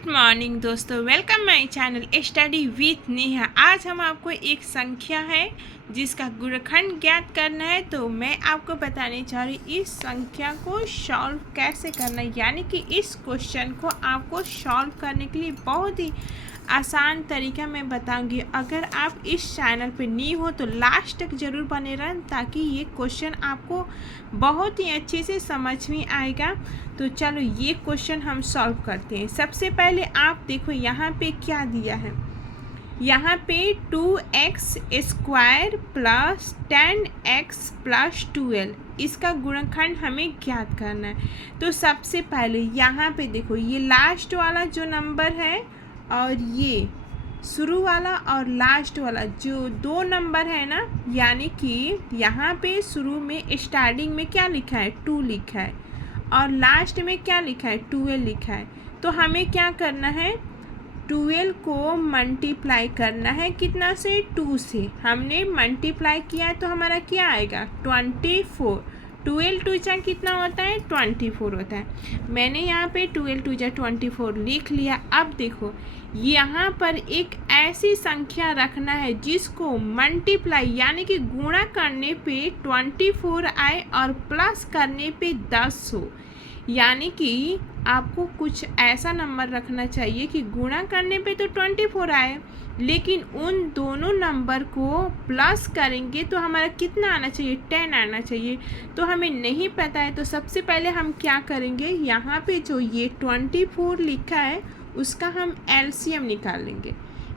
Good morning दोस्तों, welcome my channel study with Neha. आज हम आपको एक संख्या है जिसका गुणनखंड ज्ञात करना है। तो मैं आपको बताने जा रही हूँ इस संख्या को सॉल्व कैसे करना है, यानी कि इस क्वेश्चन को आपको सॉल्व करने के लिए बहुत ही आसान तरीका मैं बताऊंगी। अगर आप इस चैनल पे न्यू हो तो लास्ट तक ज़रूर बने रहें ताकि ये क्वेश्चन आपको बहुत ही अच्छे से समझ में आएगा। तो चलो ये क्वेश्चन हम सॉल्व करते हैं। सबसे पहले आप देखो यहाँ पे क्या दिया है। यहाँ पे 2x² प्लस 10x प्लस 12 इसका गुणनखंड हमें ज्ञात करना है। तो सबसे पहले यहाँ पे देखो, ये लास्ट वाला जो नंबर है और ये शुरू वाला और लास्ट वाला जो दो नंबर है ना, यानी कि यहाँ पे शुरू में स्टार्टिंग में क्या लिखा है 2 लिखा है और लास्ट में क्या लिखा है 12 लिखा है। तो हमें क्या करना है, 12 को मल्टीप्लाई करना है कितना से 2 से। हमने मल्टीप्लाई किया है तो हमारा क्या आएगा 24। 12 टू जा कितना होता है 24 होता है। मैंने यहाँ पे 12 टू जा 24 लिख लिया। अब देखो यहाँ पर एक ऐसी संख्या रखना है जिसको मल्टीप्लाई यानी कि गुणा करने पे 24 आए और प्लस करने पे 10 हो। यानी कि आपको कुछ ऐसा नंबर रखना चाहिए कि गुणा करने पे तो 24 आए, लेकिन उन दोनों नंबर को प्लस करेंगे तो हमारा कितना आना चाहिए 10 आना चाहिए। तो हमें नहीं पता है, तो सबसे पहले हम क्या करेंगे, यहाँ पे जो ये 24 लिखा है उसका हम एलसीएम निकाल लेंगे।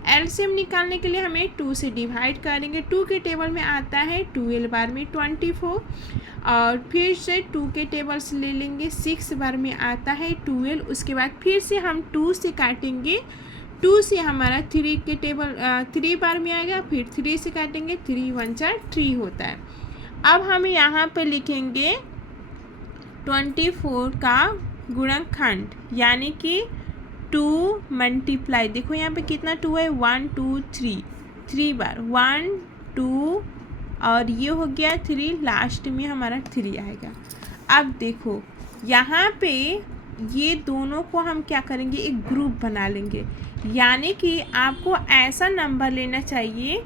एलसीएम निकालने के लिए हमें 2 से डिवाइड करेंगे। 2 के टेबल में आता है 12 बार में 24 और फिर से 2 के टेबल से ले लेंगे। 6 बार में आता है 12। उसके बाद फिर से हम 2 से काटेंगे। 2 से हमारा 3 के टेबल 3 बार में आएगा, फिर 3 से काटेंगे। 3 1 4 3 होता है। अब हम यहाँ पे लिखेंगे 24 का गुणनखंड, यानी कि 2 मल्टीप्लाई, देखो यहाँ पे कितना 2 है 1 2 3 3 बार 1 2 और ये हो गया 3, लास्ट में हमारा 3 आएगा। अब देखो यहाँ पे ये दोनों को हम क्या करेंगे, एक ग्रुप बना लेंगे। यानी कि आपको ऐसा नंबर लेना चाहिए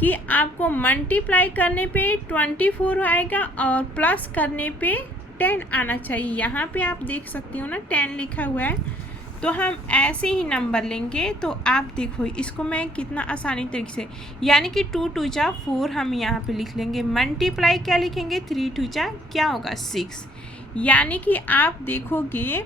कि आपको मल्टीप्लाई करने पे 24 आएगा और प्लस करने पे 10 आना चाहिए। यहाँ पे आप देख सकते हो ना 10 लिखा हुआ है। तो हम ऐसे ही नंबर लेंगे। तो आप देखो इसको मैं कितना आसानी तरीके से, यानी कि 2 2 जा 4 हम यहाँ पे लिख लेंगे। मल्टीप्लाई क्या लिखेंगे 3 2 जा क्या होगा 6। यानी कि आप देखोगे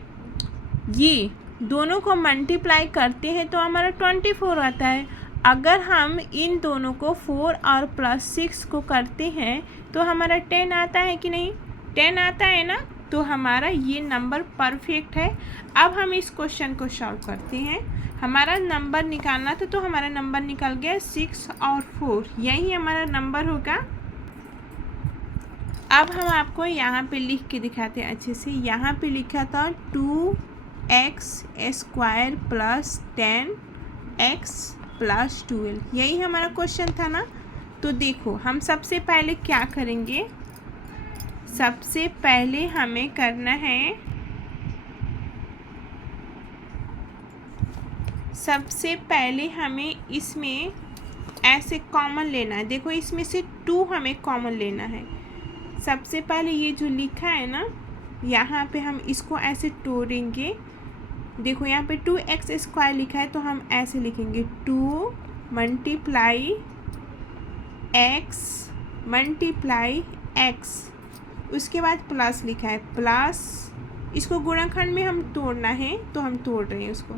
ये दोनों को मल्टीप्लाई करते हैं तो हमारा 24 आता है। अगर हम इन दोनों को 4 और प्लस 6 को करते हैं तो हमारा 10 आता है कि नहीं, 10 आता है ना। तो हमारा ये नंबर परफेक्ट है। अब हम इस क्वेश्चन को सॉल्व करते हैं। हमारा नंबर निकालना था तो हमारा नंबर निकल गया 6 और 4, यही हमारा नंबर होगा। अब हम आपको यहाँ पे लिख के दिखाते हैं अच्छे से। यहाँ पे लिखा था 2x² प्लस 10x प्लस 12, यही हमारा क्वेश्चन था ना। तो देखो हम सबसे पहले क्या करेंगे, सबसे पहले हमें करना है, सबसे पहले हमें इसमें ऐसे कॉमन लेना है। देखो इसमें से 2 हमें कॉमन लेना है। सबसे पहले ये जो लिखा है ना, यहाँ पे हम इसको ऐसे तोड़ेंगे। देखो यहाँ पे 2x² लिखा है तो हम ऐसे लिखेंगे 2 मल्टीप्लाई x मल्टीप्लाई x, उसके बाद प्लस लिखा है प्लस, इसको गुणनखंड में हम तोड़ना है तो हम तोड़ रहे हैं उसको।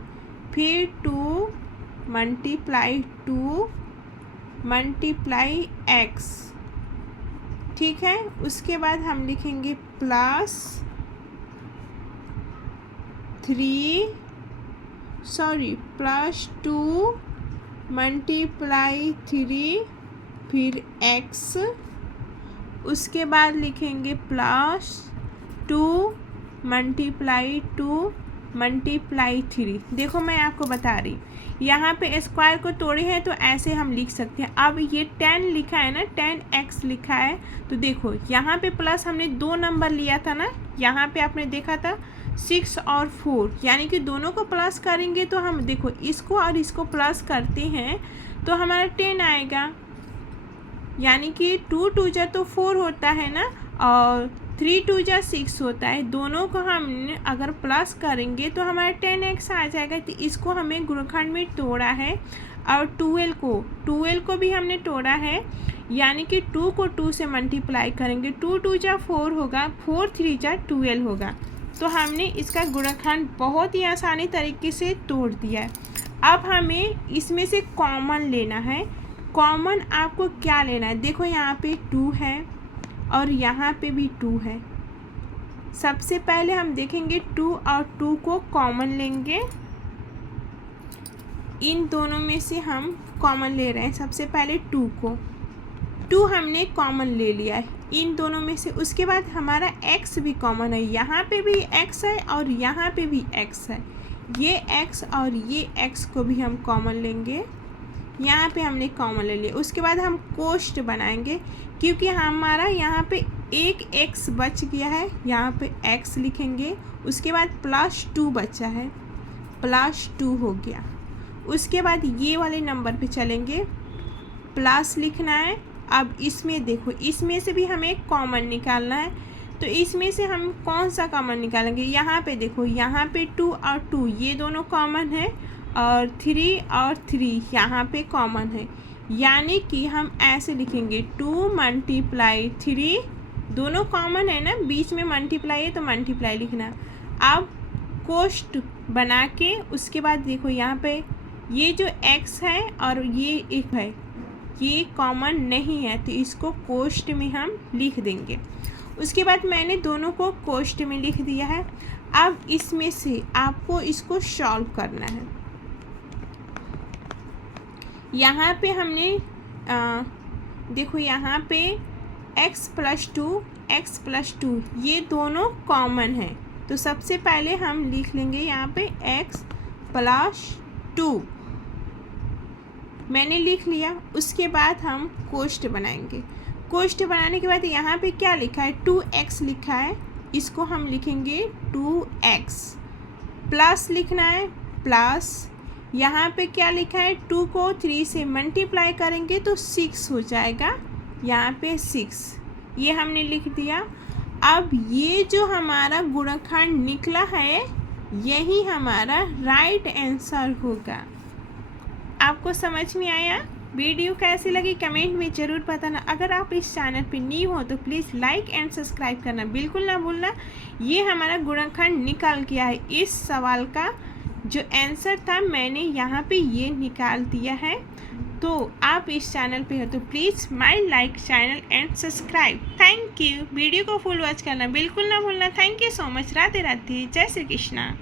फिर 2 मल्टीप्लाई 2 मल्टीप्लाई x, ठीक है। उसके बाद हम लिखेंगे प्लस 2 मल्टीप्लाई 3 फिर x, उसके बाद लिखेंगे प्लस 2 मल्टीप्लाई 2 मल्टीप्लाई 3। देखो मैं आपको बता रही, यहाँ पे स्क्वायर को तोड़े हैं तो ऐसे हम लिख सकते हैं। अब ये 10 लिखा है ना, 10x लिखा है, तो देखो यहाँ पे प्लस हमने 2 नंबर लिया था ना, यहाँ पे आपने देखा था 6 और 4, यानी कि दोनों को प्लस करेंगे तो हम देखो इसको और इसको प्लस करते हैं तो हमारा 10 आएगा, यानी कि 2 2 जा तो 4 होता है ना, और 3 2 जा 6 होता है। दोनों को हम अगर प्लस करेंगे तो हमारा 10x आ जाएगा। तो इसको हमें गुणनखंड में तोड़ा है, और 12 को भी हमने तोड़ा है, यानी कि 2 को 2 से मल्टीप्लाई करेंगे, 2 2 जा 4 होगा, 4 3 जा 12 होगा। तो हमने इसका गुणनखंड बहुत ही आसानी तरीके से तोड़ दिया है। अब हमें इसमें से कॉमन लेना है। कॉमन आपको क्या लेना है, देखो यहाँ पे 2 है और यहाँ पे भी 2 है। सबसे पहले हम देखेंगे 2 और 2 को कॉमन लेंगे। इन दोनों में से हम कॉमन ले रहे हैं। सबसे पहले 2 को, 2 हमने कॉमन ले लिया है इन दोनों में से। उसके बाद हमारा x भी कॉमन है, यहाँ पे भी x है और यहाँ पे भी x है। ये x और ये x को भी हम कॉमन लेंगे, यहाँ पे हमने कॉमन ले लिया। उसके बाद हम कोष्ठ बनाएंगे, क्योंकि हमारा यहाँ पे एक x बच गया है, यहाँ पे x लिखेंगे। उसके बाद +2 बचा है, +2 हो गया। उसके बाद ये वाले नंबर पे चलेंगे, प्लस लिखना है। अब इसमें देखो, इसमें से भी हमें कॉमन निकालना है, तो इसमें से हम कौन सा कॉमन निकालेंगे, यहाँ पे देखो, यहाँ पे 2 और 2 ये दोनों कॉमन है, और 3 और 3 यहाँ पे कॉमन है, यानी कि हम ऐसे लिखेंगे 2 × 3, दोनों कॉमन है ना, बीच में मल्टीप्लाई है तो मल्टीप्लाई लिखना। अब कोष्ठ बना के उसके बाद देखो यहाँ पे ये जो x है और ये एक है, ये कॉमन नहीं है, तो इसको कोष्ठ में हम लिख देंगे। उसके बाद मैंने दोनों को कोष्ठ में लिख दिया है। अब इसमें से आपको इसको सॉल्व करना है। यहाँ पे हमने देखो, यहाँ पे x + 2 ये दोनों कॉमन है, तो सबसे पहले हम लिख लेंगे यहाँ पे x + 2 मैंने लिख लिया। उसके बाद हम कोष्ठ बनाएंगे। कोष्ठ बनाने के बाद यहाँ पे क्या लिखा है, 2x लिखा है, इसको हम लिखेंगे 2x, प्लस लिखना है, प्लस यहाँ पे क्या लिखा है, 2 को 3 से मल्टीप्लाई करेंगे तो 6 हो जाएगा, यहाँ पे 6 ये हमने लिख दिया। अब ये जो हमारा गुणनखंड निकला है यही हमारा राइट आंसर होगा। आपको समझ में आया? वीडियो कैसी लगी कमेंट में ज़रूर बताना। अगर आप इस चैनल पे न्यू हो तो प्लीज़ लाइक एंड सब्सक्राइब करना बिल्कुल ना भूलना। ये हमारा गुणनखंड निकल गया है। इस सवाल का जो आंसर था मैंने यहाँ पे ये निकाल दिया है। तो आप इस चैनल पे हो तो please my like channel and subscribe. Thank you. Video को फुल वॉच करना बिल्कुल ना भूलना। Thank you so much. Radhe Radhe. जय श्री कृष्णा।